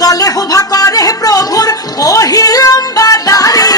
गले होभा करे प्रभुर ओही लंबा दाढ़ी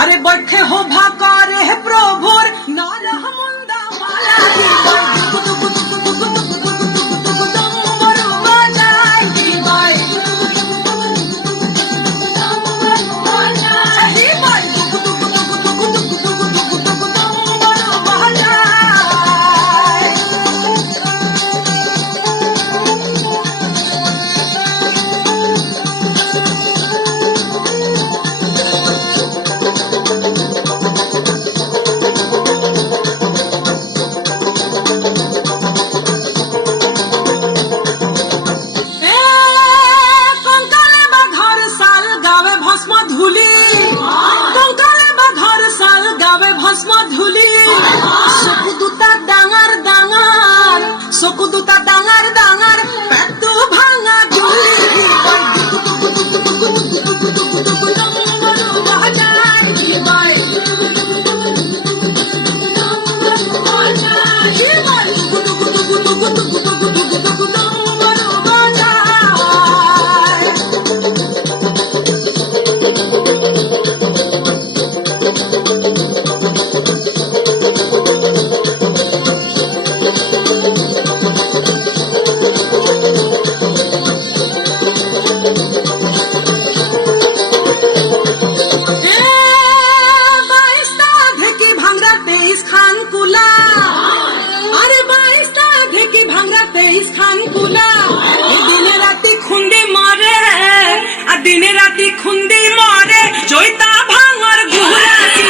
अरे बखे हो भाकारे है प्रभुर नारा मुंदा Sokuduta dangar dangar petu bhanga juli दिने राती खुंदी मारे जोइता भांगर घुरासी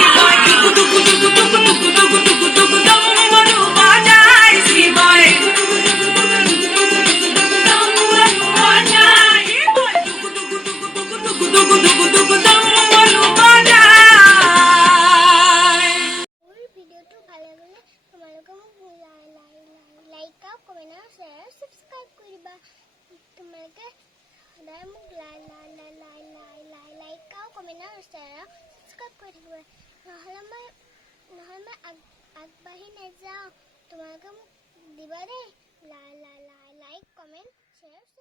डमरू बजाय श्री बाय ভিডিওটো ভালে লাগলে তোমালোকে লাইক আৰু কমেন্ট আৰু শেয়াৰ সাবস্ক্ৰাইব কৰিবা তোমালোকে সদায় মোক লাইক আৰু কমেন্ট আৰু শেয়াৰ সাবস্ক্ৰাইব কৰি থাকিবা নহলে মই আগবাঢ়ি নাযাওঁ তোমালোকে মোক দিবা দেই লাইক কমেন্ট শেয়াৰ